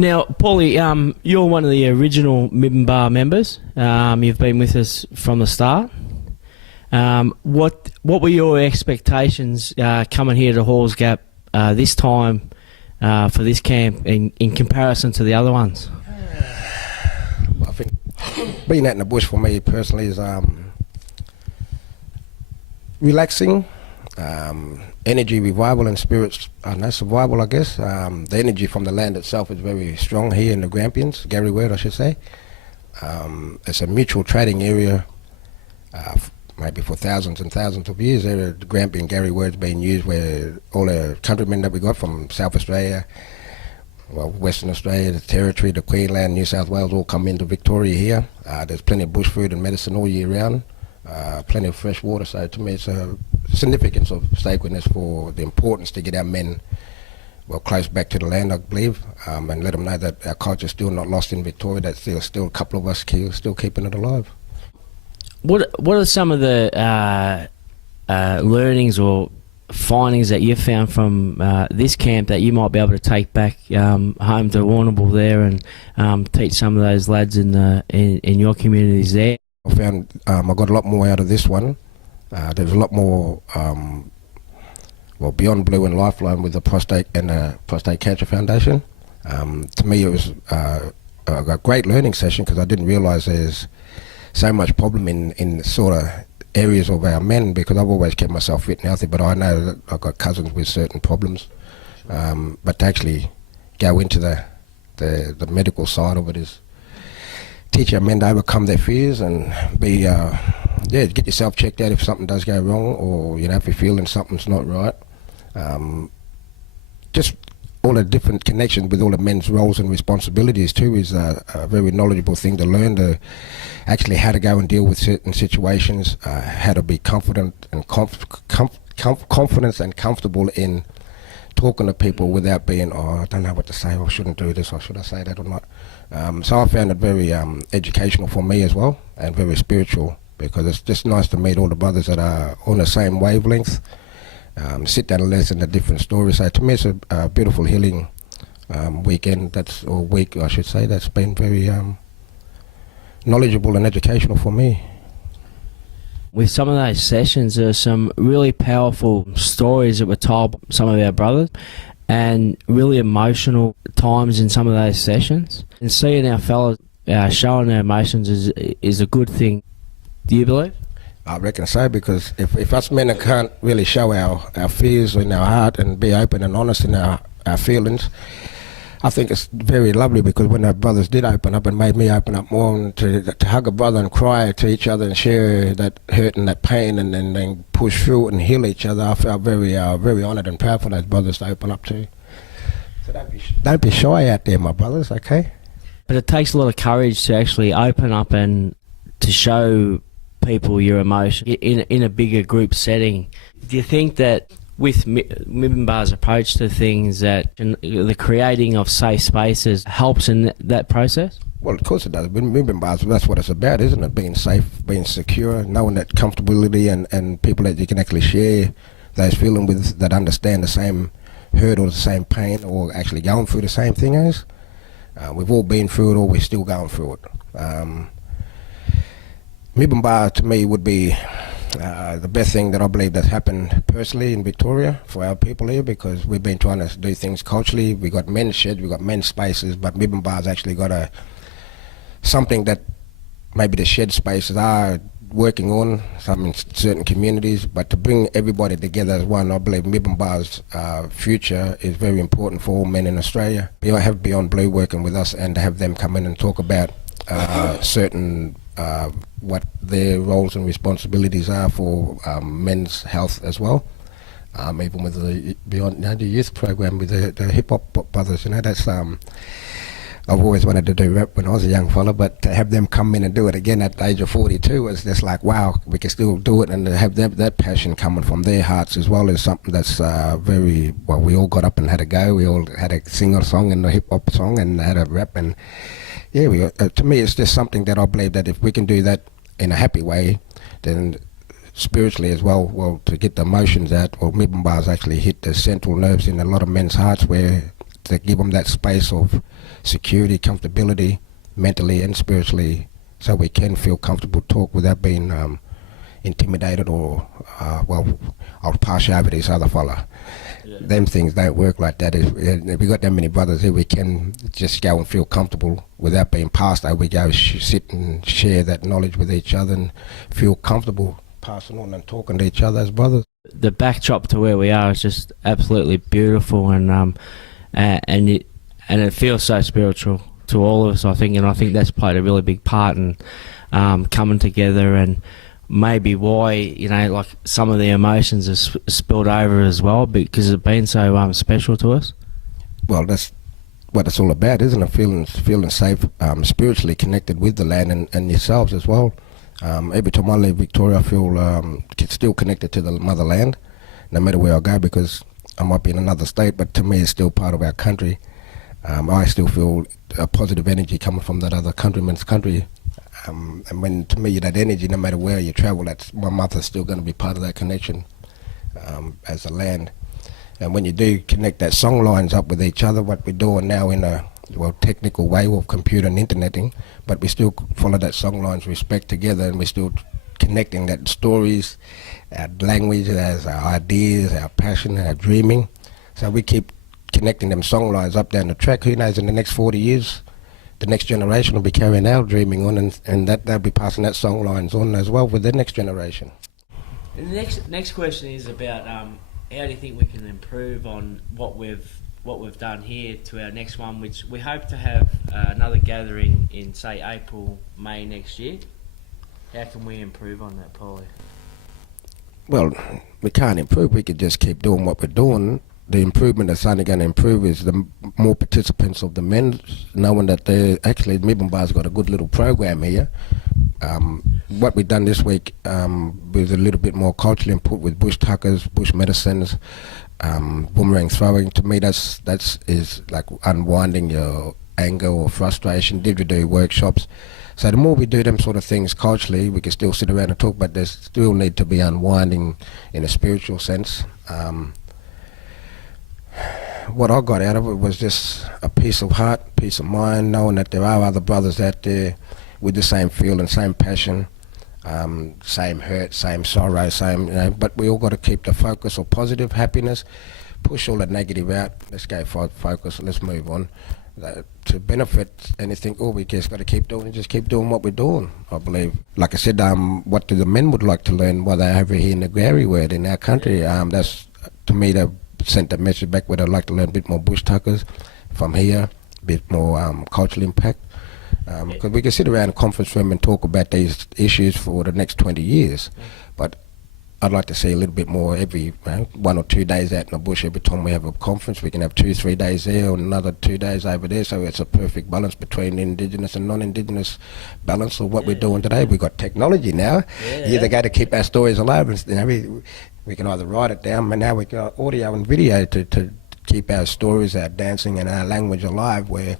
Now, Paulie, you're one of the original Mibbenbar members. You've been with us from the start. What were your expectations coming here to Halls Gap this time for this camp in comparison to the other ones? I think being out in the bush for me personally is relaxing, energy, revival and spirits, survival I guess. The energy from the land itself is very strong here in the Grampians, Garryword I should say. It's a mutual trading area, maybe for thousands and thousands of years. The Grampian Garryword's been used where all the countrymen that we got from South Australia, well, Western Australia, the Territory, the Queensland, New South Wales all come into Victoria here. There's plenty of bush food and medicine all year round, plenty of fresh water, so to me it's a significance of sacredness for the importance to get our men well close back to the land, I believe, and let them know that our culture's still not lost in Victoria, that there's still a couple of us still keeping it alive. What are some of the learnings or findings that you found from this camp that you might be able to take back home to Warrnambool there and teach some of those lads in your communities there? I found I got a lot more out of this one. There's a lot more well beyond Blue and Lifeline with the prostate and the Prostate Cancer Foundation. To me it was a great learning session because I didn't realise there's so much problem in sort of areas of our men, because I've always kept myself fit and healthy, but I know that I've got cousins with certain problems. But to actually go into the medical side of it is teach our men to overcome their fears and be get yourself checked out if something does go wrong, or if you're feeling something's not right. Just all the different connections with all the men's roles and responsibilities too is a very knowledgeable thing to learn, to actually how to go and deal with certain situations, how to be confident and confidence and comfortable in talking to people without being, I don't know what to say, or shouldn't do this, or should I say that or not. So I found it very educational for me as well, and very spiritual, because it's just nice to meet all the brothers that are on the same wavelength. Sit down and listen to different stories. So to me it's a beautiful healing weekend, or week I should say, that's been very knowledgeable and educational for me. With some of those sessions, there are some really powerful stories that were told by some of our brothers, and really emotional times in some of those sessions. And seeing our fellas showing their emotions is a good thing. Do you believe? I reckon so, because if us men can't really show our fears in our heart and be open and honest in our feelings, I think it's very lovely, because when our brothers did open up and made me open up more, and to hug a brother and cry to each other and share that hurt and that pain and then push through it and heal each other, I felt very honoured and proud for those brothers to open up too. So don't be shy out there, my brothers, okay? But it takes a lot of courage to actually open up and to show people your emotion in a bigger group setting. Do you think that with Mibbenbar's approach to things, that the creating of safe spaces helps in that process? Well, of course it does. Mibbenbar's, that's what it's about, isn't it? Being safe, being secure, knowing that comfortability and people that you can actually share those feelings with, that understand the same hurt or the same pain, or actually going through the same thing as. We've all been through it, or we're still going through it. Mibbenbar to me would be the best thing that I believe that's happened personally in Victoria for our people here, because we've been trying to do things culturally. We've got men's sheds, we've got men's spaces, but Mibbenbar's actually got something that maybe the shed spaces are working on, some in certain communities, but to bring everybody together as one, I believe Mibbenbar's future is very important for all men in Australia. We have Beyond Blue working with us, and to have them come in and talk about certain what their roles and responsibilities are for men's health as well. Even with the Beyond the youth program with the hip hop brothers, that's I've always wanted to do rap when I was a young fella, but to have them come in and do it again at the age of 42 was just like, wow, we can still do it, and to have that passion coming from their hearts as well is something that's very, well, we all got up and had a go. We all had a sing a song and a hip hop song and had a rap, and yeah, to me it's just something that I believe that if we can do that in a happy way, then spiritually as well, to get the emotions out, or Mibbenbar's actually hit the central nerves in a lot of men's hearts, where to give them that space of security, comfortability, mentally and spiritually, so we can feel comfortable talk without being intimidated or, I'll pass you over to this other fella. Yeah. Them things don't work like that. If we got that many brothers here, we can just go and feel comfortable without being passed over. We go sit and share that knowledge with each other and feel comfortable passing on and talking to each other as brothers. The backdrop to where we are is just absolutely beautiful, and it feels so spiritual to all of us, I think, and I think that's played a really big part in coming together, and maybe why, you know, like some of the emotions are spilled over as well, because it's been so special to us. Well, that's what it's all about, isn't it? Feeling safe, spiritually connected with the land and yourselves as well. Every time I leave Victoria, I feel still connected to the motherland, no matter where I go, because I might be in another state, but to me it's still part of our country. I still feel a positive energy coming from that other countryman's country. And when, to me, that energy, no matter where you travel, that's, my mother's still going to be part of that connection as a land. And when you do connect that song lines up with each other, what we're doing now in a technical way of computer and interneting, but we still follow that song lines, respect together, and we're still connecting that stories, our language, our ideas, our passion, our dreaming. So we keep connecting them song lines up down the track. Who knows, in the next 40 years, the next generation will be carrying our dreaming on, and they'll be passing that song lines on as well with the next generation. The next question is about how do you think we can improve on what we've done here to our next one, which we hope to have another gathering in, say, April, May next year. How can we improve on that, Paulie? Well, we can't improve. We could just keep doing what we're doing. The improvement that's only going to improve is the more participants of the men, knowing that Mibambar's got a good little program here. What we've done this week with a little bit more cultural input with bush tuckers, bush medicines, boomerang throwing. To me, that's is like unwinding your anger or frustration. Didgeridoo workshops. So the more we do them sort of things culturally, we can still sit around and talk, but there still need to be unwinding in a spiritual sense. What I got out of it was just a peace of heart, peace of mind, knowing that there are other brothers out there with the same feeling, same passion, same hurt, same sorrow, but we all got to keep the focus of positive happiness, push all the negative out. Let's go focus, let's move on. To benefit anything, all we just got to keep doing is just keep doing what we're doing, I believe. Like I said, what do the men would like to learn while they're over here in the Gary word in our country? That's, to me, they've sent a message back where they'd like to learn a bit more bush tuckers from here, a bit more cultural impact. Because we can sit around a conference room and talk about these issues for the next 20 years, but I'd like to see a little bit more every 1 or 2 days out in the bush. Every time we have a conference, we can have 2-3 days there and another 2 days over there, so it's a perfect balance between Indigenous and non-Indigenous balance of what we're doing today. We've got technology now. You either got to keep our stories alive, and we can either write it down, but now we got audio and video to keep our stories, our dancing and our language alive, where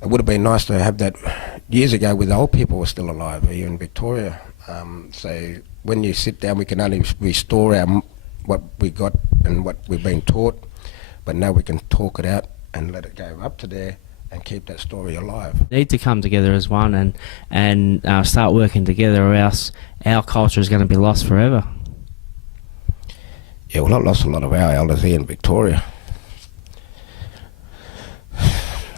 it would have been nice to have that years ago with the old people were still alive here in Victoria. So when you sit down, we can only restore what we got and what we've been taught, but now we can talk it out and let it go up to there and keep that story alive. We need to come together as one and start working together, or else our culture is going to be lost forever. Yeah, well, I lost a lot of our elders here in Victoria.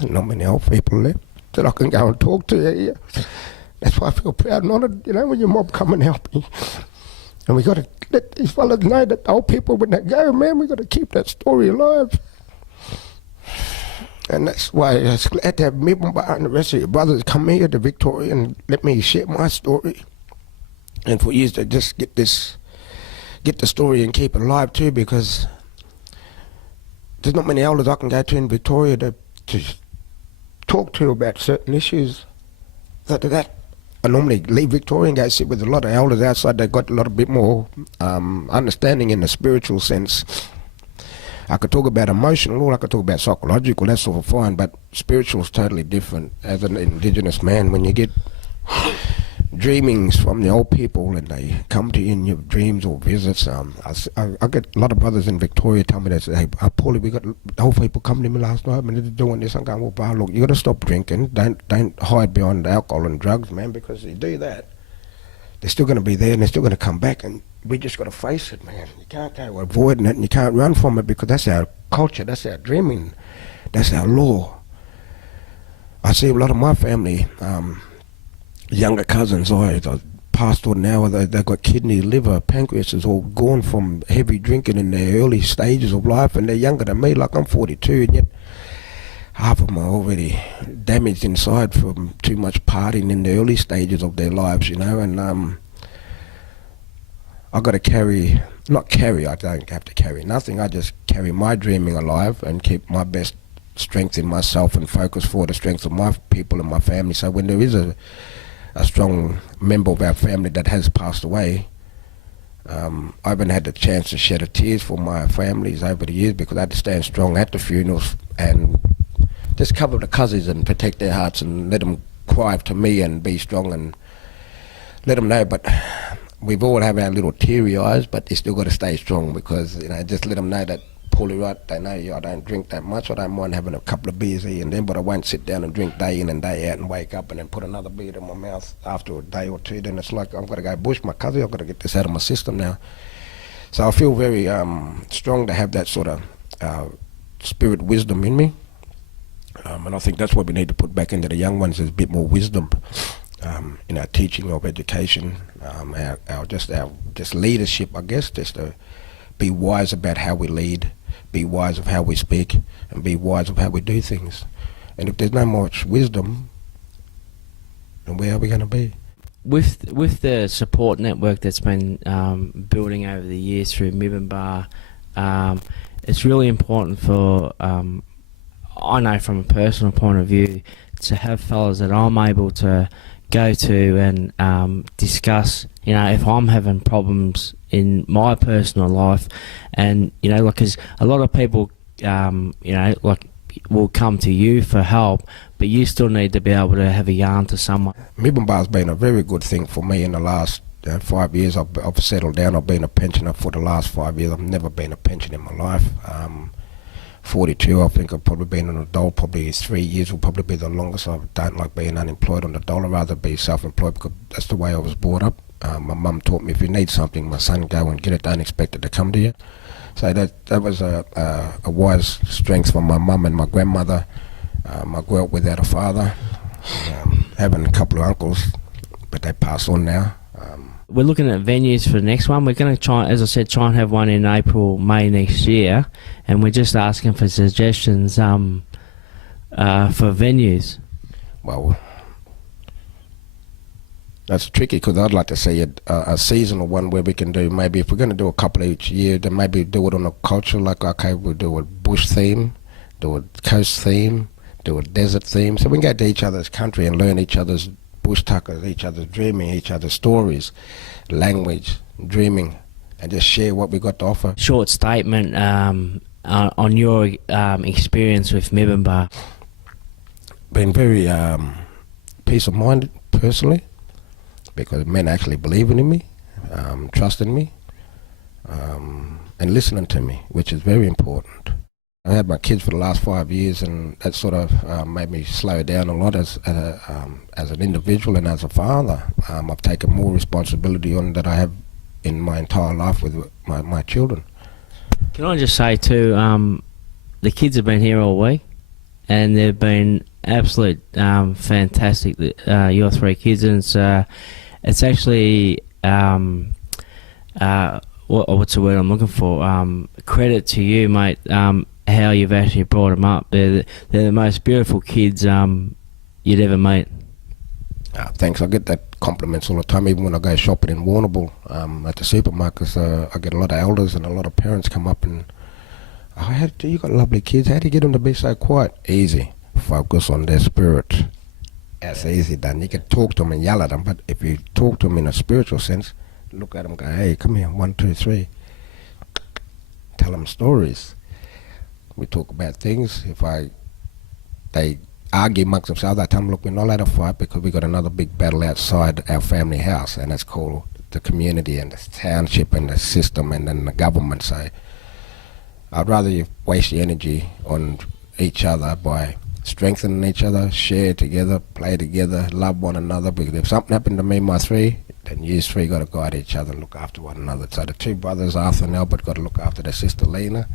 Not many old people left that I can go and talk to here. That's why I feel proud and honoured, when your mob come and help me. And we got to let these fellas know that the old people, when they go, man, we got to keep that story alive. And that's why I was glad to have Mibambar and the rest of your brothers come here to Victoria and let me share my story. And for years to just get the story and keep it alive too, because there's not many elders I can go to in Victoria to talk to about certain issues. That I normally leave Victoria and go sit with a lot of elders outside. They've got a lot of bit more understanding in the spiritual sense. I could talk about emotional, or I could talk about psychological, that's all fine, but spiritual is totally different. As an Indigenous man, when you get dreamings from the old people, and they come to you in your dreams or visits. I get a lot of brothers in Victoria tell me that, hey, Paulie, we got old people coming to me last night, and they're doing this. I'm going, well, bar, look, you got to stop drinking. Don't hide behind alcohol and drugs, man, because if you do that, they're still going to be there, and they're still going to come back, and we just got to face it, man. You can't go avoiding it, and you can't run from it, because that's our culture, that's our dreaming, that's our law. I see a lot of my family, younger cousins, passed on now, they've got kidney, liver, pancreas is all gone from heavy drinking in their early stages of life, and they're younger than me, like I'm 42, and yet half of them are already damaged inside from too much partying in the early stages of their lives, you know, and I got to I don't have to carry nothing, I just carry my dreaming alive and keep my best strength in myself and focus for the strength of my people and my family. So when there is a strong member of our family that has passed away, I haven't had the chance to shed a tears for my families over the years, because I had to stand strong at the funerals and just cover the cousins and protect their hearts and let them cry to me and be strong and let them know. But we've all have our little teary eyes, but you still got to stay strong, because, you know, just let them know that, Paulie, right, they know I don't drink that much. I don't mind having a couple of beers here and then, but I won't sit down and drink day in and day out and wake up and then put another beer in my mouth after a day or two. Then it's like, I've got to go bush my cousin, I've got to get this out of my system now. So I feel very strong to have that sort of spirit wisdom in me. And I think that's what we need to put back into the young ones, is a bit more wisdom in our teaching of education, our leadership, I guess, just to be wise about how we lead, be wise of how we speak, and be wise of how we do things. And if there's no much wisdom, then where are we going to be? With the support network that's been building over the years through Mibbenbar, it's really important for, I know from a personal point of view, to have fellas that I'm able to go to and discuss, you know, if I'm having problems in my personal life, and, you know, like, because a lot of people, you know, like, will come to you for help, but you still need to be able to have a yarn to someone. Mibbenbar's been a very good thing for me in the last 5 years. I've settled down. I've been a pensioner for the last 5 years. I've never been a pensioner in my life. 42, I think I've probably been an adult, probably 3 years will probably be the longest. I don't like being unemployed on the dole. I'd rather be self-employed, because that's the way I was brought up. My mum taught me, if you need something, my son, go and get it, don't expect it to come to you. So that was a wise strength from my mum and my grandmother. I grew up without a father, having a couple of uncles, but they passed on now. We're looking at venues for the next one. We're going to try, as I said, try and have one in April, May next year, and we're just asking for suggestions for venues. Well, that's tricky, because I'd like to see a seasonal one where we can do, maybe if we're going to do a couple each year, then maybe do it on a culture, like, okay, we'll do a bush theme, do a coast theme, do a desert theme, so we can go to each other's country and learn each other's bush tuckers, each other's dreaming, each other's stories, language, dreaming, and just share what we got to offer. Short statement on your experience with Mibbenbar. Been very peace of mind personally, because men actually believing in me, trusting me, and listening to me, which is very important. I had my kids for the last 5 years, and that sort of made me slow down a lot as an individual and as a father. I've taken more responsibility on that I have in my entire life with my children. Can I just say too, the kids have been here all week, and they've been absolute fantastic. Your three kids, and it's actually what's the word I'm looking for? Credit to you, mate. How you've actually brought them up. They're the most beautiful kids you'd ever meet. Thanks. I get that compliments all the time, even when I go shopping in Warrnambool at the supermarkets. I get a lot of elders and a lot of parents come up and, you got lovely kids. How do you get them to be so quiet? Easy. Focus on their spirit. That's easy done. You can talk to them and yell at them, but if you talk to them in a spiritual sense, look at them and go, hey, come here, 1, 2, 3. Tell them stories. We talk about things. If they argue amongst themselves. I tell them, look, we're not allowed to fight because we've got another big battle outside our family house, and that's called the community and the township and the system and then the government. So I'd rather you waste your energy on each other by strengthening each other, share together, play together, love one another. Because if something happened to me and my three, then you three got to guide each other and look after one another. So the two brothers, Arthur and Albert, got to look after their sister Lena.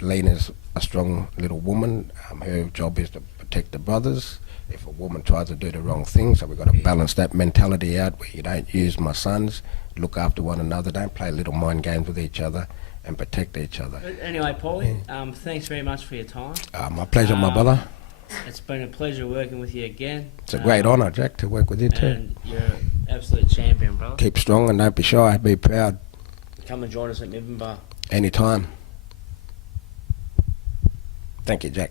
Lena's a strong little woman. Her job is to protect the brothers if a woman tries to do the wrong thing. So we've got to balance that mentality out where you don't use my sons, look after one another, don't play little mind games with each other, and protect each other. Anyway, Paulie, thanks very much for your time. My pleasure, my brother. It's been a pleasure working with you again. It's a great honour, Jack, to work with you too. And you're an absolute champion, brother. Keep strong and don't be shy. Be proud. Come and join us at Middenbar. Anytime. Thank you, Jack.